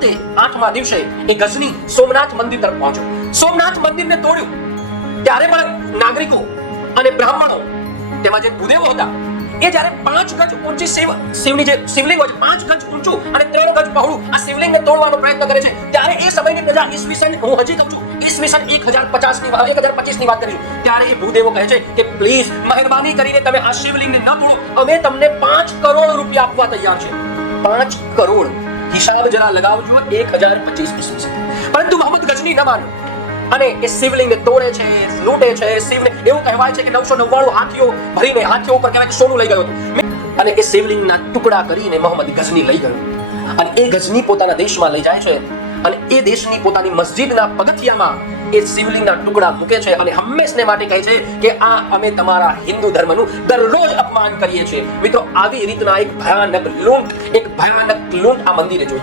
અંતે 8મા દિવસે એ ગઝની સોમનાથ મંદિર તરફ પહોંચ્યો. સોમનાથ મંદિરને તોડ્યું ત્યારે પણ નાગરિકો અને બ્રાહ્મણો તેમાં જે ભૂદેવો હતા એ જ્યારે 5 ગજ ઊંચી શિવની જે શિવલિંગ હોય 5 ગજ ઊંચું અને 3 ગજ પહોળું આ શિવલિંગને તોડવાનો પ્રયત્ન કરે છે ત્યારે એ સમયની પ્રજા ઈસવીસન હું હજી કહું છું ઈસવીસન 1025 ની વાત કરીશું ત્યારે એ ભૂદેવો કહે છે કે પ્લીઝ મહેરબાની કરીને તમે આ શિવલિંગને ન તોડો, અમે તમને 5 કરોડ રૂપિયા આપવા તૈયાર છે. 5 કરોડ હિસાબ જરા લગાવજો 1025 ઈસવીસન. પરંતુ મોહમ્મદ ગઝની ન માન્યો અને એ શિવલિંગને તોડે છે, લૂંટે છે. શિવને એવું કહેવાય છે કે 999 હાથીઓ ભરીને હાથીઓ ઉપર કહેવાય કે સોનું લઈ ગયો હતો અને એ શિવલિંગના ટુકડા કરીને મોહમ્મદ ગઝની લઈ ગયો અને એ ગઝની પોતાના દેશમાં લઈ જાય છે અને એ દેશની પોતાની મસ્જિદના પગથિયામાં એ શિવલિંગના ટુકડા મૂકે છે અને હંમેશને માટે કહે છે કે આ અમે તમારા હિન્દુ ધર્મનું દરરોજ અપમાન કરીએ છીએ. મિત્રો, આવી રીતના એક ભયાનક લૂંટ આ મંદિરે જોઈ.